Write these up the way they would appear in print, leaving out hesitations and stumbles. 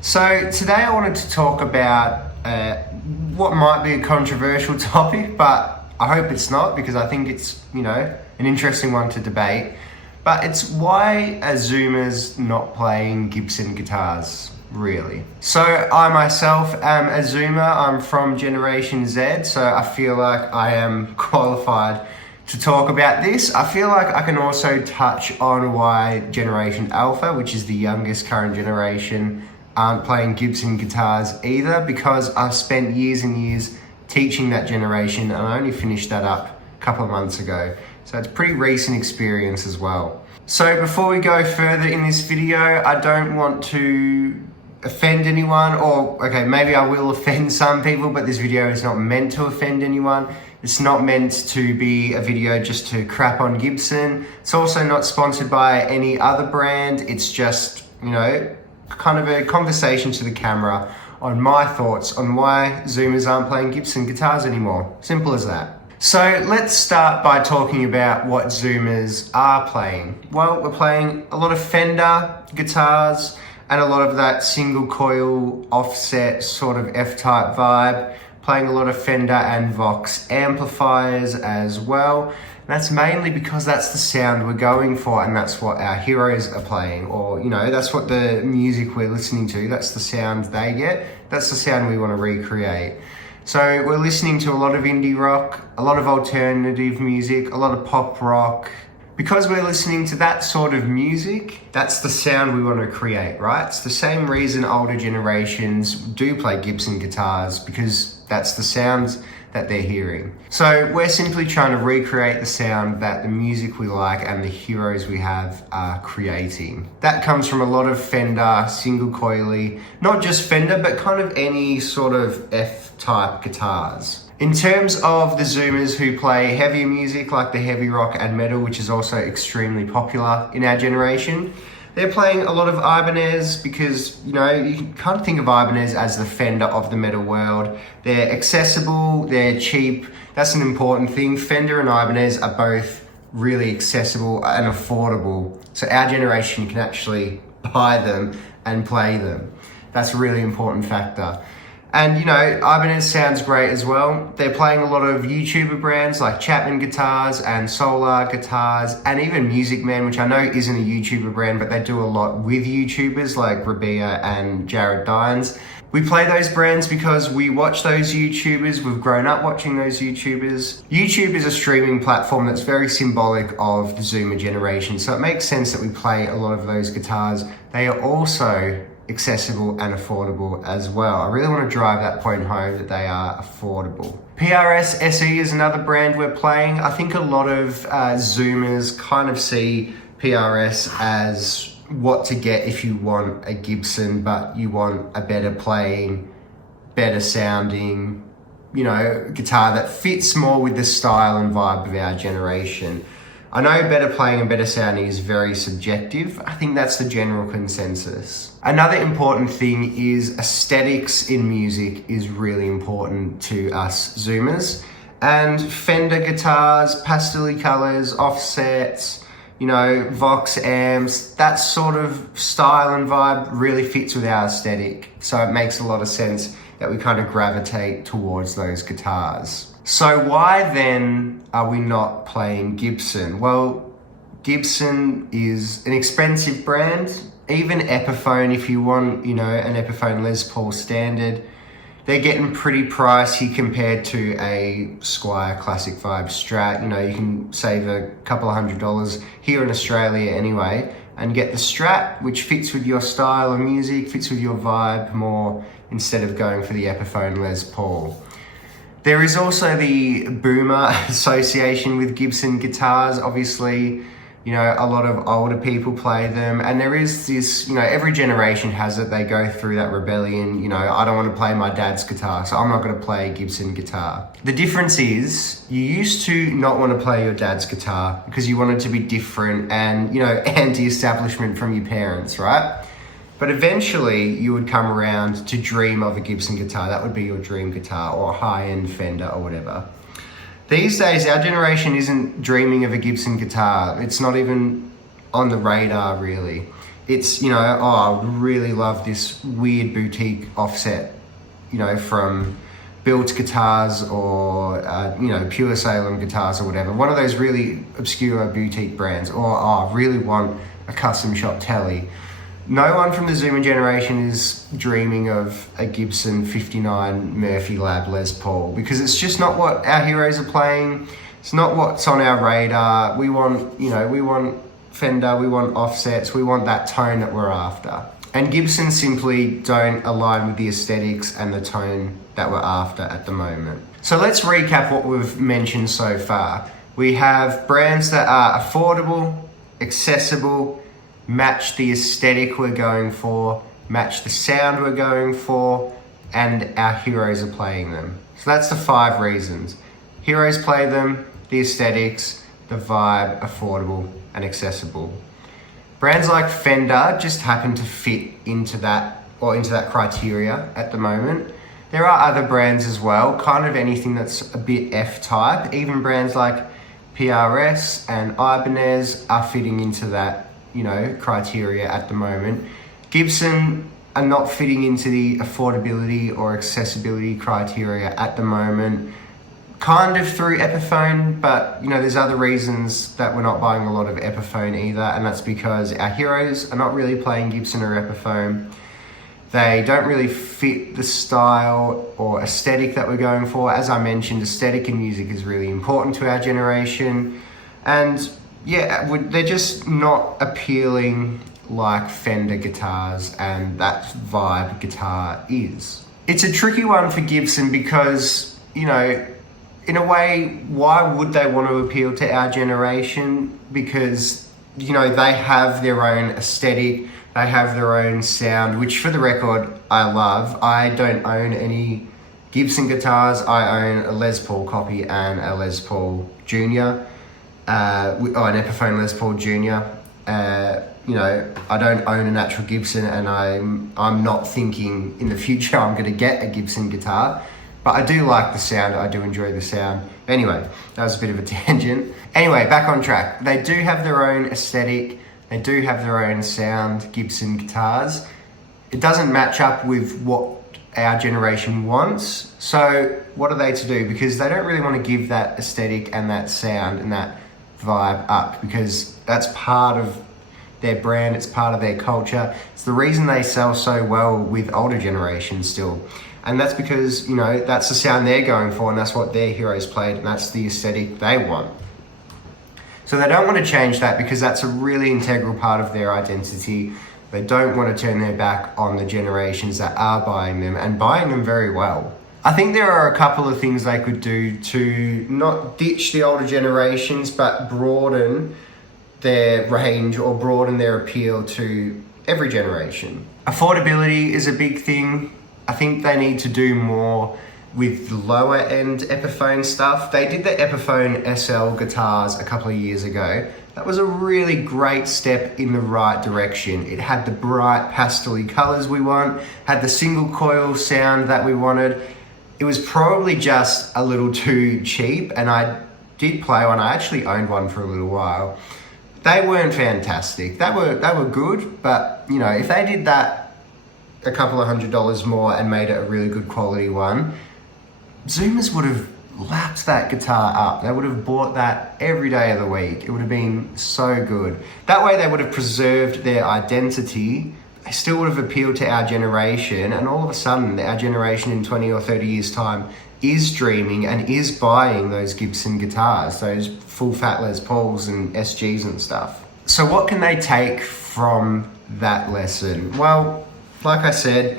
So today I wanted to talk about what might be a controversial topic, but I hope it's not, because I think it's, an interesting one to debate. But it's why are Zoomers not playing Gibson guitars, really? So I myself am a Zoomer. I'm from Generation Z, so I feel like I am qualified to talk about this. I feel like I can also touch on why Generation Alpha, which is the youngest current generation, aren't playing Gibson guitars either, because I've spent years and years teaching that generation, and I only finished that up a couple of months ago. So it's a pretty recent experience as well. So before we go further in this video, I don't want to offend anyone, or okay, maybe I will offend some people, but this video is not meant to offend anyone. It's not meant to be a video just to crap on Gibson. It's also not sponsored by any other brand. It's just, kind of a conversation to the camera on my thoughts on why Zoomers aren't playing Gibson guitars anymore. Simple as that. So let's start by talking about what Zoomers are playing. Well, we're playing a lot of Fender guitars and a lot of that single coil offset sort of F-type vibe. Playing a lot of Fender and Vox amplifiers as well. That's mainly because that's the sound we're going for, and that's what our heroes are playing, or that's what the music we're listening to, that's the sound they get, that's the sound we want to recreate. So we're listening to a lot of indie rock, a lot of alternative music, a lot of pop rock. Because we're listening to that sort of music, that's the sound we want to create, right? It's the same reason older generations do play Gibson guitars, because that's the sounds that they're hearing. So we're simply trying to recreate the sound that the music we like and the heroes we have are creating. That comes from a lot of Fender single coily, not just Fender, but kind of any sort of F-type guitars. In terms of the Zoomers who play heavier music, like the heavy rock and metal, which is also extremely popular in our generation, they're playing a lot of Ibanez because, you can kind of think of Ibanez as the Fender of the metal world. They're accessible, they're cheap. That's an important thing. Fender and Ibanez are both really accessible and affordable. So our generation can actually buy them and play them. That's a really important factor. And Ibanez sounds great as well. They're playing a lot of YouTuber brands like Chapman Guitars and Solar Guitars, and even Music Man, which I know isn't a YouTuber brand, but they do a lot with YouTubers like Rabia and Jared Dines. We play those brands because we watch those YouTubers, we've grown up watching those YouTubers. YouTube is a streaming platform that's very symbolic of the Zoomer generation, so it makes sense that we play a lot of those guitars. They are also accessible and affordable as well. I really want to drive that point home, that they are affordable. PRS SE is another brand we're playing. I think a lot of Zoomers kind of see PRS as what to get if you want a Gibson, but you want a better playing, better sounding, guitar that fits more with the style and vibe of our generation. I know better playing and better sounding is very subjective. I think that's the general consensus. Another important thing is aesthetics in music is really important to us Zoomers. And Fender guitars, pastel colors, offsets, Vox amps, that sort of style and vibe really fits with our aesthetic. So it makes a lot of sense that we kind of gravitate towards those guitars. So why then are we not playing Gibson? Well, Gibson is an expensive brand. Even Epiphone, if you want, an Epiphone Les Paul standard, they're getting pretty pricey compared to a Squier Classic Vibe Strat. You can save a couple of $100 here in Australia anyway, and get the Strat, which fits with your style of music, fits with your vibe more, instead of going for the Epiphone Les Paul. There is also the boomer association with Gibson guitars. Obviously, a lot of older people play them, and there is this, every generation has it. They go through that rebellion, I don't want to play my dad's guitar, so I'm not going to play a Gibson guitar. The difference is, you used to not want to play your dad's guitar because you wanted to be different and, anti-establishment from your parents, right? But eventually you would come around to dream of a Gibson guitar. That would be your dream guitar, or a high-end Fender or whatever. These days, our generation isn't dreaming of a Gibson guitar. It's not even on the radar, really. It's, you know, oh, I really love this weird boutique offset, you know, from Built Guitars or, you know, Pure Salem Guitars or whatever. One of those really obscure boutique brands. Or, oh, I really want a custom shop telly. No one from the Zoomer generation is dreaming of a Gibson 59 Murphy Lab Les Paul, because it's just not what our heroes are playing. It's not what's on our radar. We want, you know, we want Fender, we want offsets, we want that tone that we're after. And Gibson simply don't align with the aesthetics and the tone that we're after at the moment. So let's recap what we've mentioned so far. We have brands that are affordable, accessible, match the aesthetic we're going for, match the sound we're going for, and our heroes are playing them. So that's the 5 reasons. Heroes play them, the aesthetics, the vibe, affordable, and accessible. Brands like Fender just happen to fit into that criteria at the moment. There are other brands as well, kind of anything that's a bit F-type. Even brands like PRS and Ibanez are fitting into that, you know, criteria at the moment. Gibson are not fitting into the affordability or accessibility criteria at the moment. Kind of through Epiphone, but you know, there's other reasons that we're not buying a lot of Epiphone either, and that's because our heroes are not really playing Gibson or Epiphone. They don't really fit the style or aesthetic that we're going for. As I mentioned, aesthetic in music is really important to our generation, and yeah, they're just not appealing like Fender guitars and that vibe guitar is. It's a tricky one for Gibson because, you know, in a way, why would they want to appeal to our generation? Because, you know, they have their own aesthetic, they have their own sound, which for the record, I love. I don't own any Gibson guitars. I own a Les Paul copy and a Les Paul Junior, an Epiphone Les Paul Junior. You know, I don't own a natural Gibson, and I'm not thinking in the future I'm going to get a Gibson guitar. But I do like the sound, I do enjoy the sound. Anyway, that was a bit of a tangent. Anyway, back on track. They do have their own aesthetic, they do have their own sound, Gibson guitars. It doesn't match up with what our generation wants. So what are they to do? Because they don't really want to give that aesthetic and that sound and that vibe up, because that's part of their brand, it's part of their culture. It's the reason they sell so well with older generations still. And that's because, you know, that's the sound they're going for, and that's what their heroes played, and that's the aesthetic they want. So they don't want to change that because that's a really integral part of their identity. They don't want to turn their back on the generations that are buying them, and buying them very well. I think there are a couple of things they could do to not ditch the older generations, but broaden their range or broaden their appeal to every generation. Affordability is a big thing. I think they need to do more with the lower end Epiphone stuff. They did the Epiphone SL guitars a couple of years ago. That was a really great step in the right direction. It had the bright pastel-y colors we want, had the single coil sound that we wanted. It was probably just a little too cheap, and I did play one. I actually owned one for a little while. They weren't fantastic. They were good, but you know, if they did that a couple of $100 more and made it a really good quality one, Zoomers would have lapped that guitar up. They would have bought that every day of the week. It would have been so good. That way they would have preserved their identity. They still would have appealed to our generation, and all of a sudden our generation in 20 or 30 years time is dreaming and is buying those Gibson guitars, those full fat Les Pauls and SGs and stuff. So what can they take from that lesson? Well, like I said,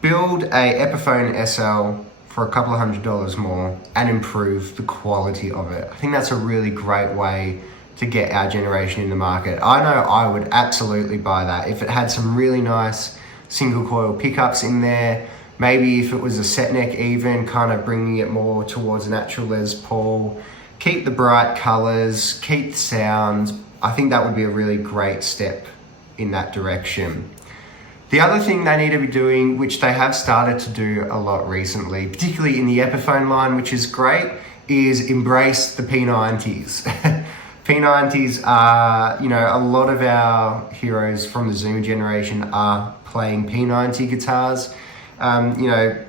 build a Epiphone SL for a couple of $100 more and improve the quality of it. I think that's a really great way to get our generation in the market. I know I would absolutely buy that if it had some really nice single coil pickups in there. Maybe if it was a set neck even, kind of bringing it more towards an actual Les Paul. Keep the bright colors, keep the sound. I think that would be a really great step in that direction. The other thing they need to be doing, which they have started to do a lot recently, particularly in the Epiphone line, which is great, is embrace the P90s. P90s are, you know, a lot of our heroes from the Zoomer generation are playing P90 guitars. You know,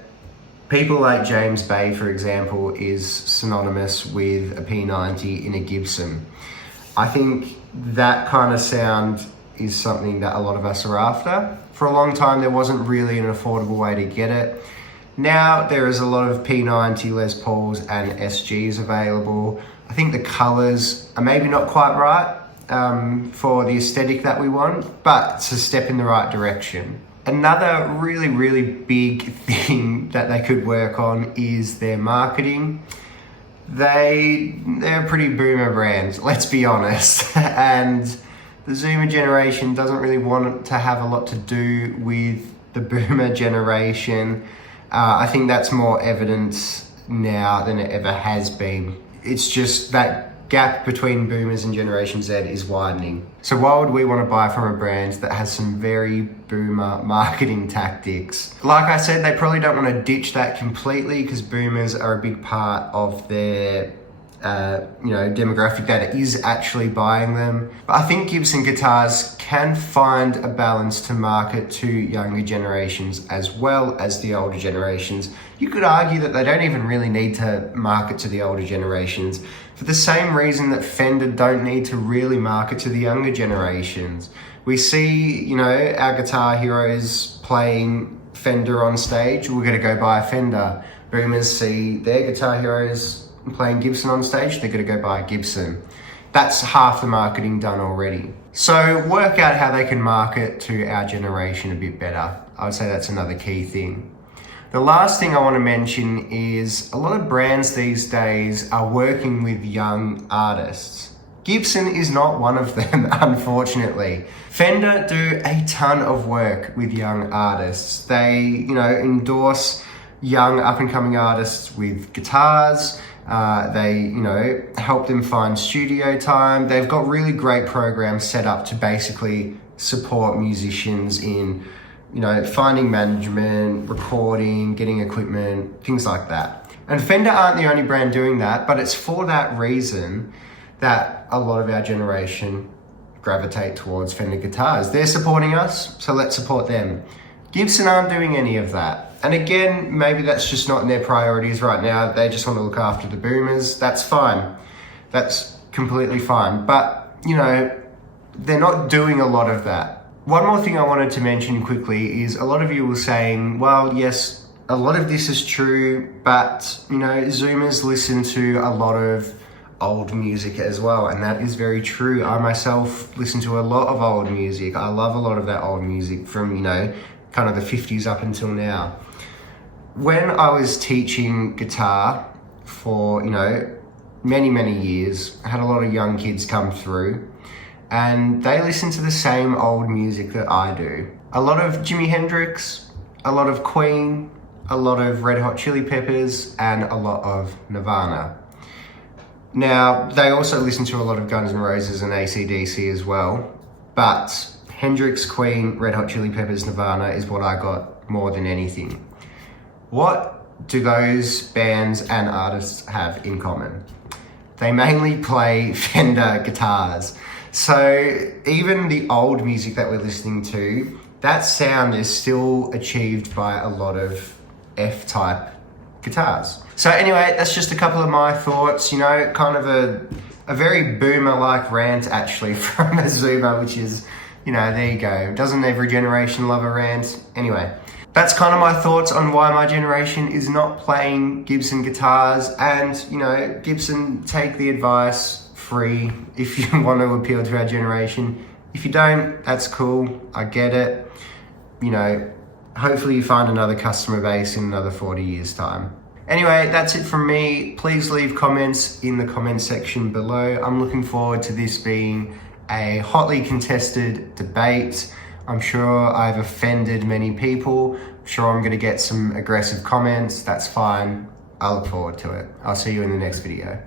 people like James Bay, for example, is synonymous with a P90 in a Gibson. I think that kind of sound is something that a lot of us are after. For a long time, there wasn't really an affordable way to get it. Now there is a lot of P90 Les Pauls and SGs available. I think the colors are maybe not quite right for the aesthetic that we want, but it's a step in the right direction. Another really, really big thing that they could work on is their marketing. They're pretty boomer brands, let's be honest. And the Zoomer generation doesn't really want to have a lot to do with the boomer generation. I think that's more evidence now than it ever has been. It's just that gap between boomers and Generation Z is widening. So why would we want to buy from a brand that has some very boomer marketing tactics? Like I said, they probably don't want to ditch that completely because boomers are a big part of their demographic that is actually buying them. But I think Gibson guitars can find a balance to market to younger generations as well as the older generations. You could argue that they don't even really need to market to the older generations for the same reason that Fender don't need to really market to the younger generations. We see, you know, our guitar heroes playing Fender on stage, we're gonna go buy a Fender. Boomers see their guitar heroes playing Gibson on stage, they're gonna go buy a Gibson. That's half the marketing done already. So work out how they can market to our generation a bit better. I would say that's another key thing. The last thing I want to mention is a lot of brands these days are working with young artists. Gibson is not one of them, unfortunately. Fender do a ton of work with young artists. They, you know, endorse young up-and-coming artists with guitars. They, you know, help them find studio time. They've got really great programs set up to basically support musicians in, you know, finding management, recording, getting equipment, things like that. And Fender aren't the only brand doing that, but it's for that reason that a lot of our generation gravitate towards Fender guitars. They're supporting us, so let's support them. Gibson aren't doing any of that. And again, maybe that's just not in their priorities right now. They just want to look after the boomers. That's fine. That's completely fine. But, you know, they're not doing a lot of that. One more thing I wanted to mention quickly is a lot of you were saying, well, yes, a lot of this is true, but, you know, Zoomers listen to a lot of old music as well, and that is very true. I myself listen to a lot of old music. I love a lot of that old music from, you know, kind of the 50s up until now. When I was teaching guitar for, you know, many, many years, I had a lot of young kids come through and they listen to the same old music that I do. A lot of Jimi Hendrix, a lot of Queen, a lot of Red Hot Chili Peppers, and a lot of Nirvana. Now, they also listen to a lot of Guns N' Roses and AC/DC as well, but Hendrix, Queen, Red Hot Chili Peppers, Nirvana is what I got more than anything. What do those bands and artists have in common? They mainly play Fender guitars. So even the old music that we're listening to, that sound is still achieved by a lot of F-type guitars. So anyway, that's just a couple of my thoughts, you know, kind of a very boomer-like rant actually from a Zoomer, which is, you know, there you go. Doesn't every generation love a rant? Anyway, that's kind of my thoughts on why my generation is not playing Gibson guitars. And, you know, Gibson, take the advice, free, if you want to appeal to our generation. If you don't, that's cool, I get it. You know, hopefully you find another customer base in another 40 years' time. Anyway, that's it from me. Please leave comments in the comment section below. I'm looking forward to this being a hotly contested debate. I'm sure I've offended many people. I'm sure I'm gonna get some aggressive comments. That's fine. I look forward to it. I'll see you in the next video.